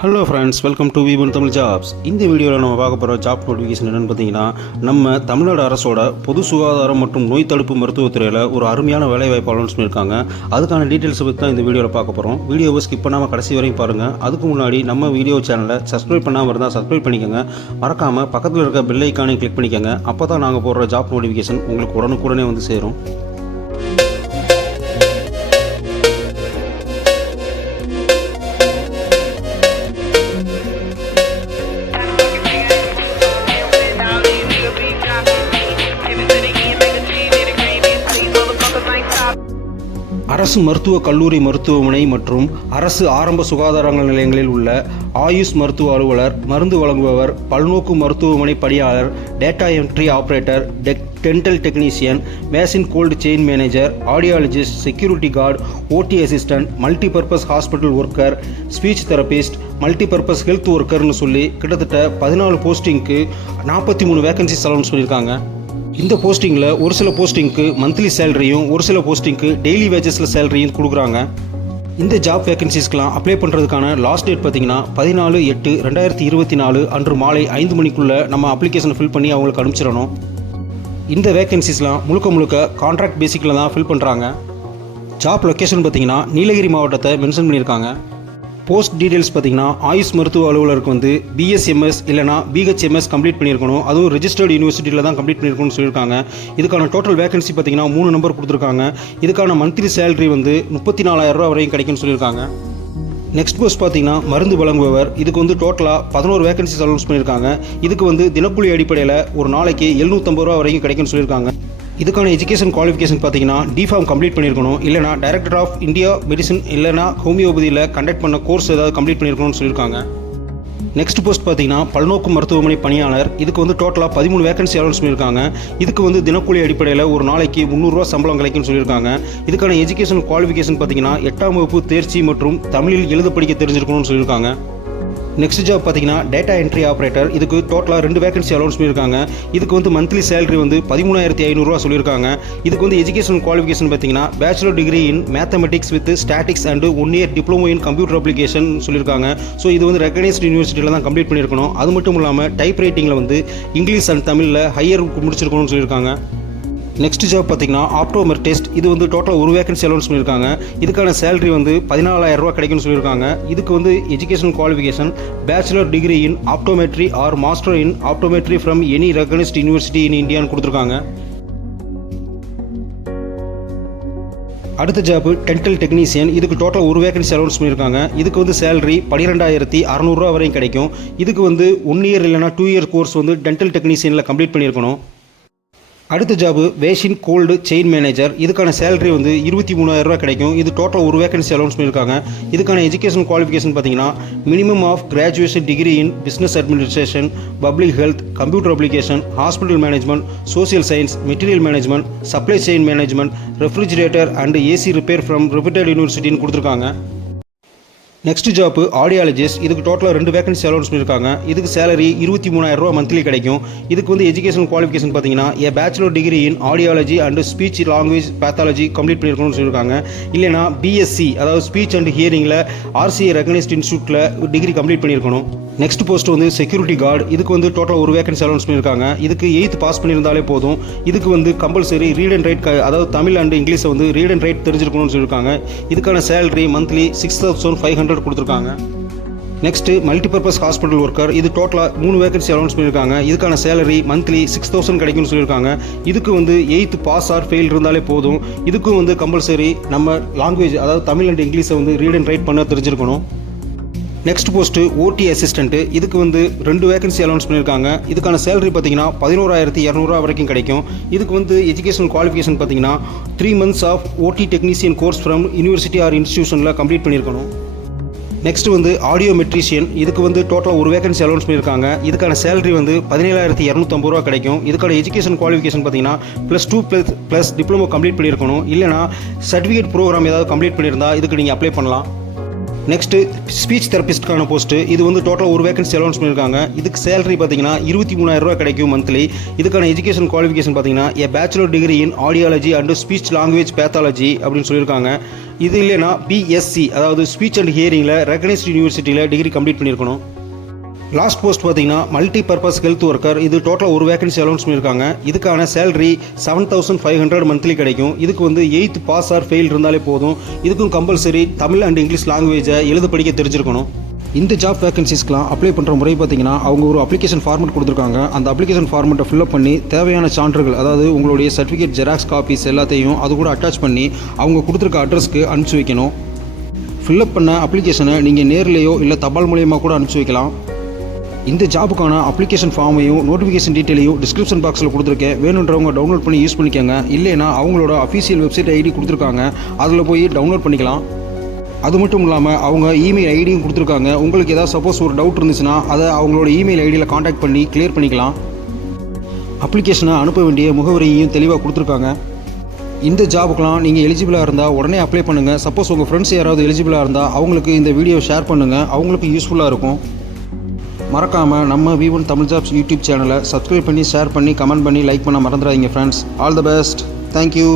Hello friends, welcome to விபன் Tamil jobs. இந்த வீடியோவில் நம்ம பார்க்க போகிற ஜாப் நோட்டிஃபிகேஷன் என்னென்னு பார்த்தீங்கன்னா, நம்ம தமிழ்நாடு அரசோட பொது சுகாதாரம் மற்றும் நோய் தடுப்பு மருத்துவத்துறையில் ஒரு அருமையான வேலைவாய்ப்பு அனௌன்ஸ் பண்ணியிருக்காங்க. அதுக்கான டீட்டெயில்ஸை பற்றி தான் இந்த வீடியோவில் பார்க்க போகிறோம். வீடியோவை ஸ்கிப் பண்ணாமல் கடைசி வரையும் பாருங்கள். அதுக்கு முன்னாடி நம்ம வீடியோ சேனலை சப்ஸ்கிரைப் பண்ணாமல் இருந்தால் சப்ஸ்கிரைப் பண்ணிக்கோங்க. மறக்காமல் பக்கத்தில் இருக்க பெல் ஐக்கானை கிளிக் பண்ணிக்கோங்க. அப்போ தான் நாங்கள் போடுற ஜாப் நோட்டிஃபிகேஷன் உங்களுக்கு உடனுக்குடனே வந்து சேரும். அரசு மருத்துவக் கல்லூரி மருத்துவமனை மற்றும் அரசு ஆரம்ப சுகாதார நிலையங்களில் உள்ள ஆயுஷ் மருத்துவ அலுவலர், மருந்து வழங்குபவர், பல்நோக்கு மருத்துவமனை பணியாளர், data entry operator, dental technician, machine gold chain manager, audiologist, security guard, OT assistant, multipurpose hospital worker, speech therapist, multipurpose health ஒர்க்கர்னு சொல்லி கிட்டத்தட்ட 14 போஸ்டிங்க்கு 43 வேகன்சிஸ் அனௌன்ஸ் பண்ணியிருக்காங்க. இந்த போஸ்டிங்கில் ஒரு சில போஸ்டிங்க்கு மந்த்லி சேலரியும் ஒரு சில போஸ்டிங்க்கு டெய்லி வேஜஸில் சேலரியும் கொடுக்குறாங்க. இந்த ஜாப் வேகன்சிஸ்க்கெலாம் அப்ளை பண்ணுறதுக்கான லாஸ்ட் டேட் பார்த்திங்கன்னா 14/8/2024 அன்று மாலை 5 மணிக்குள்ளே நம்ம அப்ளிகேஷனை ஃபில் பண்ணி அவங்களுக்கு அனுப்பிச்சிடணும். இந்த வேகன்சிஸ்லாம் முழுக்க கான்ட்ராக்ட் பேசிக்கில் தான் ஃபில் பண்ணுறாங்க. ஜாப் லொக்கேஷன் பார்த்திங்கன்னா நீலகிரி மாவட்டத்தை மென்ஷன் பண்ணியிருக்காங்க. போஸ்ட் டீடைல்ஸ் பார்த்திங்கன்னா, ஆயுஷ் மருத்துவ அலுவலருக்கு வந்து பிஎஸ்எம்எஸ் இல்லைனா பிஹெச்எம்எஸ் கம்ப்ளீட் பண்ணியிருக்கணும். அதுவும் ரெஜிஸ்டர்டு யூனிவர்சிட்டியில் தான் கம்ப்ளீட் பண்ணியிருக்கணும்னு சொல்லியிருக்காங்க. இதுக்கான டோட்டல் வேகன்சி பார்த்திங்கன்னா 3 நம்பர் கொடுத்துருக்காங்க. இதுக்கான மந்த்லி சேலரி வந்து 34,000 ரூபா வரையும் கிடைக்கும்னு சொல்லியிருக்காங்க. நெக்ஸ்ட் போஸ்ட் பார்த்திங்கன்னா மருந்து வழங்குபவர். இதுக்கு வந்து டோட்டலாக 11 வேகன்சிஸ் அனௌன்ஸ் பண்ணியிருக்காங்க. இதுக்கு வந்து தினக்கூலி அடிப்படையில் ஒரு நாளைக்கு 750 ரூபா வரைக்கும் கிடைக்கும்னு சொல்லியிருக்காங்க. இதுக்கான எஜுகேஷன் குவாலிஃபிகேஷன் பார்த்தீங்கன்னா டிஃபார்ம் கம்ப்ளீட் பண்ணியிருக்கணும், இல்லைனா டைரக்டர் ஆஃப் இந்தியா மெடிசன் இல்லைனா ஹோமியோபதியில் கண்டக்ட் பண்ண கோர்ஸ் ஏதாவது கம்ப்ளீட் பண்ணியிருக்கணும்னு சொல்லியிருக்காங்க. நெக்ஸ்ட் போஸ்ட் பார்த்தீங்கன்னா பல்நோக்கு மருத்துவமனை பணியாளர். இதுக்கு வந்து டோட்டலாக 13 வேகன்சி அனௌன்ஸ் பண்ணியிருக்காங்க. இதுக்கு வந்து தினக்கூலி அடிப்படையில் ஒரு நாளைக்கு 300 ரூபா சம்பளம் கிடைக்கும்னு சொல்லியிருக்காங்க. இதுக்கான எஜுகேஷன் குவாலிஃபிகேஷன் பார்த்தீங்கன்னா 8ஆம் வகுப்பு தேர்ச்சி மற்றும் தமிழில் எழுத படிக்க தெரிஞ்சிருக்கணும்னு சொல்லியிருக்காங்க. நெக்ஸ்ட் ஜாப் பார்த்தீங்கன்னா டேட்டா என்ட்ரி ஆபரேட்டர். இதுக்கு டோட்டலாக 2 வேகன்சி அனௌன்ஸ் பண்ணியிருக்காங்க. இதுக்கு வந்து மந்த்லி சேலரி வந்து 13,500 ரூபா சொல்லியிருக்காங்க. இதுக்கு வந்து எஜுகேஷன் குவாலிஃபிகேஷன் பார்த்தீங்கன்னா bachelor degree in mathematics with statics and 1 year diploma in computer application சொல்லியிருக்காங்க. ஸோ இது வந்து ரெகனைஸ்டு யூனிவர்சிட்டியில் தான் கம்ப்ளீட் பண்ணியிருக்கணும். அது மட்டும் இல்லாமல் டைப் ரைட்டிங்கில் வந்து இங்கிலீஷ் அண்ட் தமிழில் ஹையர் முடிச்சிருக்கணும்னு சொல்லியிருக்காங்க. நெக்ஸ்ட் ஜாப் பார்த்தீங்கன்னா ஆப்டோமெட்ரிஸ்ட். இது வந்து டோட்டலாக 1 வேகன்சி அனௌன்ஸ் பண்ணியிருக்காங்க. இதுக்கான சேலரி வந்து 14,000 ரூபா கிடைக்கும்னு சொல்லியிருக்காங்க. இதுக்கு வந்து education qualification bachelor degree in optometry or master in optometry from any recognised university in இந்தியான்னு கொடுத்துருக்காங்க. அடுத்த ஜாப் டென்டல் டெக்னீஷியன். இதுக்கு டோட்டல் 1 வேகன்சி அனௌன்ஸ் பண்ணியிருக்காங்க. இதுக்கு வந்து சேலரி 12,600 ரூபா வரையும் கிடைக்கும். இதுக்கு வந்து 1 இயர் இல்லைனா 2 இயர் கோர்ஸ் வந்து டென்டல் டெக்னீஷியனில் கம்ப்ளீட் பண்ணியிருக்கணும். அடுத்த job machine gold chain manager. இதுக்கான சேலரி வந்து 23,000 ரூபா கிடைக்கும். இது டோட்டல் 1 வேகன்சி அனௌன்ஸ் பண்ணியிருக்காங்க. இதுக்கான எஜுகேஷன் குவாலிஃபிகேஷன் பார்த்தீங்கன்னா minimum of graduation degree in business administration, public health, computer application, hospital management, social science, material management, supply chain management, refrigerator and AC repair from reputed யூனிவர்சிட்டின்னு கொடுத்துருக்காங்க. Next job audiologist. இதுக்கு டோட்டலாக 2 vacancy announce பண்ணியிருக்காங்க. இதுக்கு salary 23,000 ரூபா monthly கிடைக்கும். இதுக்கு வந்து எஜுகேஷன் குவாலிஃபிகேஷன் பார்த்தீங்கன்னா bachelor degree in audiology and speech language pathology complete பண்ணியிருக்கணும்னு சொல்லியிருக்காங்க. இல்லைனா பிஎஸ்சி அதாவது ஸ்பீச் அண்ட் ஹியரிங்கில் ஆர்சிஏ ரெகனைஸ்ட் இன்ஸ்டியூட்டில் டிகிரி கம்ப்ளீட் பண்ணியிருக்கணும். நெக்ஸ்ட் போஸ்ட் வந்து செக்யூரிட்டி கார்டு. இதுக்கு வந்து டோட்டலாக 1 வேகன்சி அனௌன்ஸ் பண்ணியிருக்காங்க. இதுக்கு 8th பாஸ் பண்ணியிருந்தாலே போதும். இதுக்கு வந்து கம்பல்சரி ரீட் அண்ட் ரைட் அதாவது தமிழ் அண்ட் இங்கிலீஷை வந்து ரீட் அண்ட் ரைட் தெரிஞ்சிருக்கணும்னு சொல்லியிருக்காங்க. இதுக்கான சேலரி மந்த்லி 6,500 கொடுத்துருக்காங்க. Next multipurpose hospital worker. இது டோட்டலாக 3 வேகன்சி அனௌன்ஸ் பண்ணியிருக்காங்க. இதுக்கான சேலரி மந்த்லி 6,000 கிடைக்கும்னு சொல்லியிருக்காங்க. இதுக்கு வந்து 8th பாஸ் ஆர் ஃபெயில் இருந்தாலே போதும். இதுக்கும் வந்து கம்பல்சரி நம்ம லாங்குவேஜ் அதாவது தமிழ் அண்ட் இங்கிலீஷை வந்து ரீட் அண்ட் ரைட் பண்ண தெரிஞ்சிருக்கணும். நெக்ஸ்ட் போஸ்ட்டு ஓடி அசிஸ்டன்ட்டு. இதுக்கு வந்து 2 வேகன்சி அனௌன்ஸ் பண்ணியிருக்காங்க. இதுக்கான சேலரி பார்த்தீங்கன்னா 11,200 ரூபா வரைக்கும் கிடைக்கும். இதுக்கு வந்து எஜுகேஷன் குவாலிஃபிகேஷன் பார்த்தீங்கன்னா 3 months of OT technician course from university or இன்ஸ்டியூஷனில் கம்ப்ளீட் பண்ணியிருக்கணும். நெக்ஸ்ட் வந்து ஆடியோமெட்ரிஷியன். இதுக்கு வந்து டோட்டலாக 1 வேகன்சி அனௌன்ஸ் பண்ணியிருக்காங்க. இதுக்கான சேலரி வந்து 17,250 ரூபா கிடைக்கும். இதுக்கான எஜுகேஷன் குவாலிஃபிகேஷன் பார்த்தீங்கன்னா +2 + டிப்ளமோ கம்ப்ளீட் பண்ணியிருக்கணும். இல்லைனா சர்டிஃபிகேட் ப்ரோக்ராம் ஏதாவது கம்ப்ளீட் பண்ணியிருந்தா இதுக்கு நீங்கள் அப்ளை பண்ணலாம். நெக்ஸ்ட்டு ஸ்பீச் தெரபிஸ்ட்கான போஸ்ட்டு. இது வந்து டோட்டலாக ஒரு வேகன்சி அலௌன்ஸ் பண்ணியிருக்காங்க. இதுக்கு சேலரி பார்த்தீங்கன்னா 23,000 ரூபா கிடைக்கும் மந்த்லி. இதுக்கான எஜுகேஷன் குவாலிஃபிகேஷன் பார்த்தீங்கன்னா bachelor degree in audiology and speech language pathology அப்படின்னு சொல்லியிருக்காங்க. இது இல்லைனா பிஎஸ்சி அதாவது ஸ்பீச் அண்ட் ஹியரிங்கில் ரெகனைஸ்டு யூனிவர்சிட்டியில் டிகிரி கம்ப்ளீட் பண்ணியிருக்கணும். லாஸ்ட் போஸ்ட் பார்த்தீங்கன்னா மல்டி பர்பஸ் ஹெல்த் ஒர்க்கர். இது டோட்டலாக ஒரு வேகன்சி அலௌன்ஸ் பண்ணியிருக்காங்க. இதுக்கான சேலரி 7,500 மந்த்லி கிடைக்கும். இதுக்கு வந்து 8th பாஸ் ஆர் ஃபெயில் இருந்தாலே போதும். இதுக்கும் கம்பல்சரி தமிழ் அண்ட் இங்கிலீஷ் லாங்குவேஜை எழுத படிக்க தெரிஞ்சிருக்கணும். இந்த ஜாப் வேகன்சிஸ்க்கெலாம் அப்ளை பண்ணுற முறை பார்த்தீங்கன்னா அவங்க ஒரு அப்ளிகேஷன் ஃபார்மெட் கொடுத்துருக்காங்க. அந்த அப்ளிகேஷன் ஃபார்மெட்டை ஃபில்அப் பண்ணி தேவையான சான்றுகள் அதாவது உங்களுடைய சர்டிஃபிகேட் ஜெராக்ஸ் காப்பீஸ் எல்லாத்தையும் அது கூட அட்டாச் பண்ணி அவங்க கொடுத்துருக்க அட்ரஸ்க்கு அனுப்பிச்சி வைக்கணும். ஃபில்அப் பண்ண அப்ளிகேஷனை நீங்கள் நேர்லேயோ இல்லை தபால் மூலியமாக கூட அனுப்பிச்சி வைக்கலாம். இந்த ஜாபுக்கான அப்ளிகேஷன் ஃபார்மையும் நோட்டிஃபிகேஷன் டீட்டெயிலையும் டிஸ்கிரிப்ஷன் பாக்ஸில் கொடுத்துருக்கேன். வேணுன்றவங்க டவுன்லோட் பண்ணி யூஸ் பண்ணிக்கோங்க. இல்லைனா அவங்களோட அஃபீஷியல் வெப்சைட் ஐடி கொடுத்துருக்காங்க, அதில் போய் டவுன்லோட் பண்ணிக்கலாம். அது மட்டும் இல்லாமல் அவங்க இமெயில் ஐடியும் கொடுத்துருக்காங்க. உங்களுக்கு ஏதாவது சப்போஸ் ஒரு டவுட் இருந்துச்சுன்னா அதை அவங்களோட இமெயில் ஐடியில் காண்டாக்ட் பண்ணி கிளியர் பண்ணிக்கலாம். அப்ளிகேஷனை அனுப்ப வேண்டிய முகவரியையும் தெளிவாக கொடுத்துருக்காங்க. இந்த ஜாபுக்கெலாம் நீங்கள் எலிஜிபிளாக இருந்தால் உடனே அப்ளை பண்ணுங்கள். சப்போஸ் உங்கள் ஃப்ரெண்ட்ஸ் யாராவது எலிஜிபிளாக இருந்தால் அவங்களுக்கு இந்த வீடியோ ஷேர் பண்ணுங்கள், அவங்களுக்கு யூஸ்ஃபுல்லாக இருக்கும். மறக்காமல் நம்ம V1 தமிழ் ஜாப்ஸ் யூடியூப் சேனலை சப்ஸ்கிரைப் பண்ணி ஷேர் பண்ணி கமெண்ட் பண்ணி லைக் பண்ண மறந்துடாதீங்க friends. All the best. Thank you.